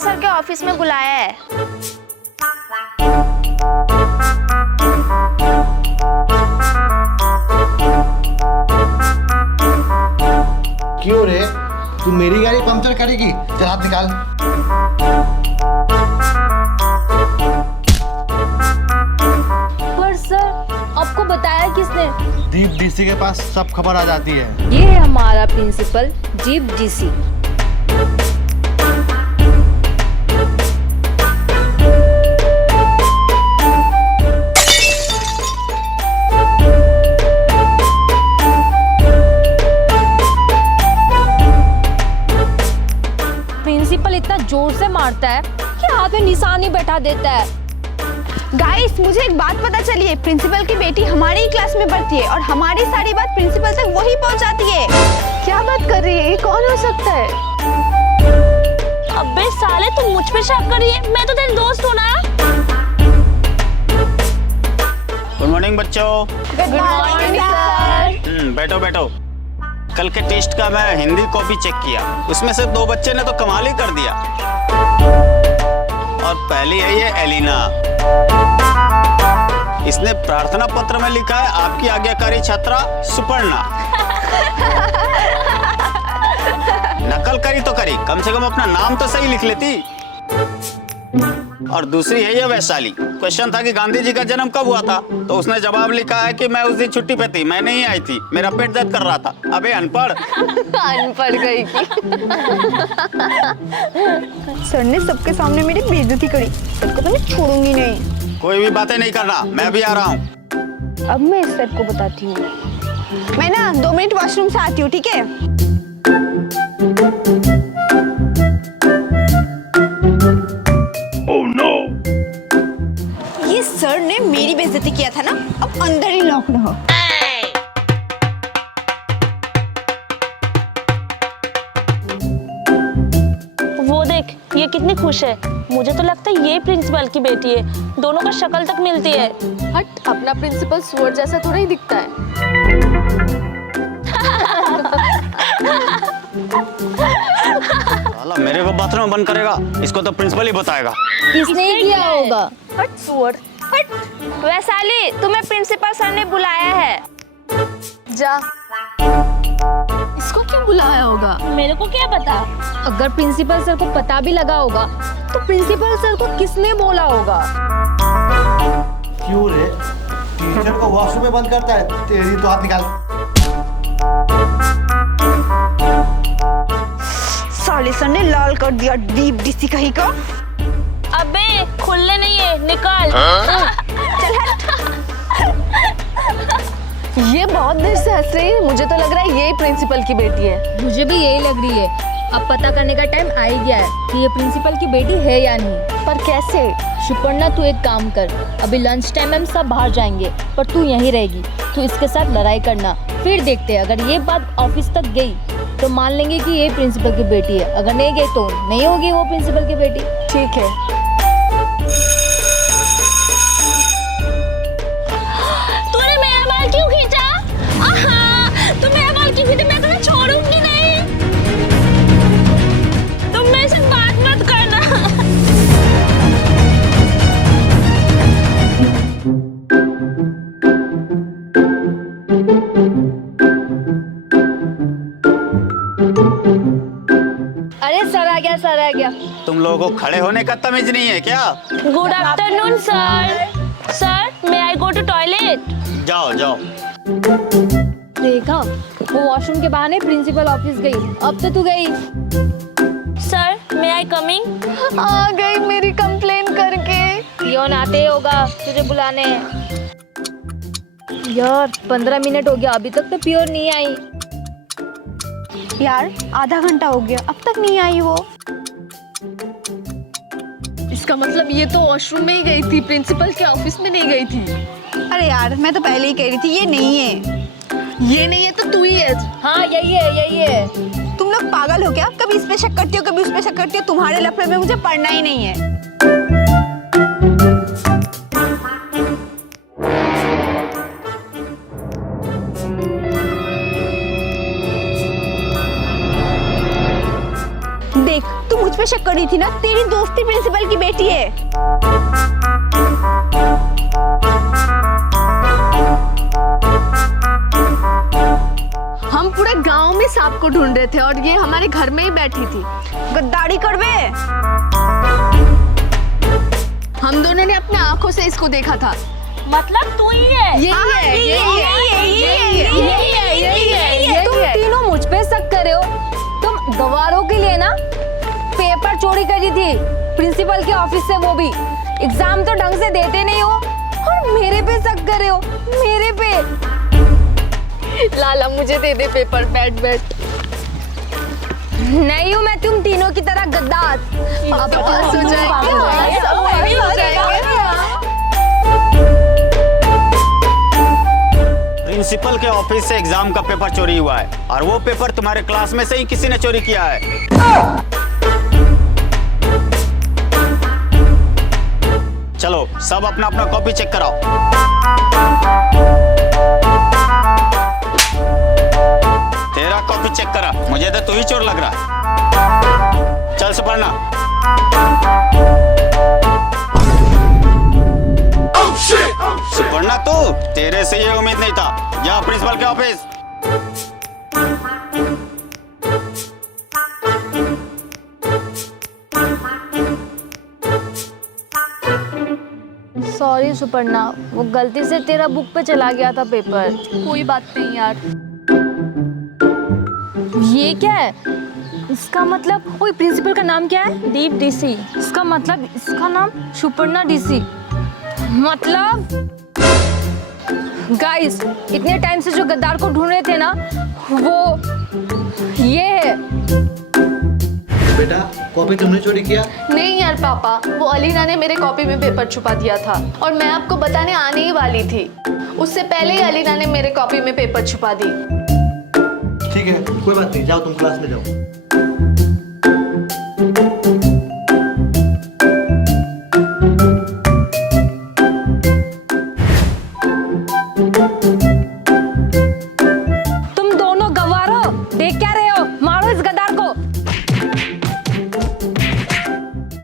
Sir के office में बुलाया है। क्यों रे, तू मेरी गाड़ी पंक्चर करेगी? चल हाथ निकाल। पर सर, आपको बताया किसने? दीप डीसी के पास सब खबर आ जाती है। ये है हमारा प्रिंसिपल दीप डीसी। प्रिंसिपल इतना जोर से मारता है कि हाथ में निशान ही बैठा देता है। गाइस, मुझे एक बात पता चली है। प्रिंसिपल की बेटी हमारी ही क्लास में पढ़ती है और हमारी सारी बात प्रिंसिपल तक वही पहुंचाती है। क्या बात कर रही है? ये कौन हो सकता है? अबे साले, तुम मुझ पे शक कर रही है? मैं तो तेरी दोस्त हूँ ना। गुड मॉर्निंग बच्चों। Good morning sir. बैठो बैठो। कल के टेस्ट का मैं हिंदी कॉपी चेक किया, उसमें से 2 बच्चे ने तो कमाल ही कर दिया। और पहली है ये एलिना। इसने प्रार्थना पत्र में लिखा है, आपकी आज्ञाकारी छात्रा सुपर्णा। नकल करी तो करी, कम से कम अपना नाम तो सही लिख लेती। और दूसरी है ये वैशाली। क्वेश्चन था कि गांधी जी का जन्म कब हुआ था, तो उसने जवाब लिखा है कि मैं उस दिन छुट्टी पे थी, मैं नहीं आई थी, मेरा पेट दर्द कर रहा था। अबे अनपढ़। अनपढ़ गई की। सर ने सबके सामने मेरी बेइज्जती करी। सबको तो मैं छोड़ूंगी नहीं। कोई भी बातें नहीं करना, मैं भी आ रहा हूँ। अब मैं इस सर को बताती हूँ। मैं ना 2 मिनट वॉशरूम से आती हूँ, ठीक है? ये सर ने मेरी बेइज्जती किया था ना, अब अंदर ही लॉक रहो। वो देख, ये कितनी खुश है। मुझे तो लगता है ये प्रिंसिपल की बेटी है। दोनों का शक्ल तक मिलती है। हट, अपना प्रिंसिपल सुअर जैसा थोड़ा ही दिखता है। साला मेरे को बाथरूम बंद करेगा, इसको तो प्रिंसिपल ही बताएगा। किसने किया होगा? हट सुअर, हट। वैशाली, तुम्हें प्रिंसिपल सर ने बुलाया है। जा। इसको क्यों बुलाया होगा? मेरे को क्या पता। अगर प्रिंसिपल सर को पता भी लगा होगा तो प्रिंसिपल सर को किसने बोला होगा? क्यों रे, टीचर को वॉशरूम में बंद करता है? तेरी तो हाथ निकाल। साले सर ने लाल कर दिया दीप डीसी कहीं का। अबे खुलने नहीं है, निकल। चल हट। ये बहुत देर से हंस रही है। मुझे तो लग रहा है यही प्रिंसिपल की बेटी है। मुझे भी यही लग रही है। अब पता करने का टाइम आ ही गया है कि ये प्रिंसिपल की बेटी है या नहीं। पर कैसे? सुपर्णा, तू एक काम कर, अभी लंच टाइम में हम सब बाहर जाएंगे, पर तू यहीं रहेगी। तू इसके साथ लड़ाई करना, फिर देखते हैं। अगर ये बात ऑफिस तक गई तो मान लेंगे कि ये प्रिंसिपल की बेटी है। अगर नहीं गई तो नहीं होगी वो प्रिंसिपल की बेटी। ठीक है। तूने मेरा बाल क्यों खींचा? तू मेरा बाल क्यों खींचा? मैं तुम्हें छोड़ूंगी नहीं। तुम मेरे से बात मत करना। अरे सर आ गया, सर आ गया। तुम लोगों को खड़े होने का तमीज नहीं है क्या? Good afternoon sir. Sir, may I go to toilet? जाओ जाओ। देखा, वो वॉशरूम के बहाने प्रिंसिपल ऑफिस गई। अब तो तू गई। Sir, may I coming? आ गई मेरी कंप्लेन करके। पियोन आते होगा तुझे बुलाने। यार 15 मिनट हो गया, अभी तक तो पियोन नहीं आई। यार आधा घंटा हो गया, अब तक नहीं आई वो। इसका मतलब ये तो वॉशरूम में ही गई थी, प्रिंसिपल के ऑफिस में नहीं गई थी। अरे यार, मैं तो पहले ही कह रही थी ये नहीं है। ये नहीं है तो तू ही है। हाँ यही है, यही है। तुम लोग पागल हो क्या? कभी इस पे शक करती हो, कभी उस पे शक करती हो। तुम्हारे लफड़े में मुझे पढ़ना ही नहीं है। देख, तुम तू मुझ पे शक कर रही थी ना, तेरी दोस्ती प्रिंसिपल की बेटी है। हम पूरे गांव में सांप को ढूंढ रहे थे और ये हमारे घर में ही बैठी थी। गद्दारी कर बे। हम दोनों ने अपने आंखों से इसको देखा था। मतलब तू ही है? तुम तीनों मुझ पे शक कर रहे हो। तुम गवारों के लिए ना पेपर चोरी करी थी प्रिंसिपल के ऑफिस से, वो भी एग्जाम तो ढंग से देते नहीं हो और मेरे पे शक कर रहे हो, मेरे पे। लाला मुझे दे दे पेपर, बैठ। नहीं हूँ मैं तुम तीनों की तरह गद्दार। अब पास हो जाएंगे, सब पास हो जाएंगे। प्रिंसिपल के ऑफिस से एग्जाम का पेपर चोरी हुआ है और वो पेपर तुम्हारे क्लास में से ही किसी ने चोरी किया है। चलो सब अपना अपना कॉपी चेक कराओ। तेरा कॉपी चेक करा, मुझे तो तू ही चोर लग रहा है। चल सुपर्णा। सुपर्णा तू, तेरे से ये उम्मीद नहीं था। जा प्रिंसिपल के ऑफिस। सॉरी सुपर्णा, वो गलती से तेरा बुक पे चला गया था पेपर। कोई बात नहीं यार। ये क्या है? इसका मतलब, ओए प्रिंसिपल का नाम क्या है? दीप डीसी। इसका मतलब इसका नाम सुपर्णा डीसी। मतलब गाइस, इतने टाइम से जो गद्दार को ढूंढ रहे थे ना, वो ये है। बेटा कॉपी तुमने चोरी किया? नहीं यार पापा, वो अलीना ने मेरे कॉपी में पेपर छुपा दिया था और मैं आपको बताने आने ही वाली थी। उससे पहले ही अलीना ने मेरे कॉपी में पेपर छुपा दी। ठीक है कोई बात नहीं, जाओ तुम क्लास में जाओ।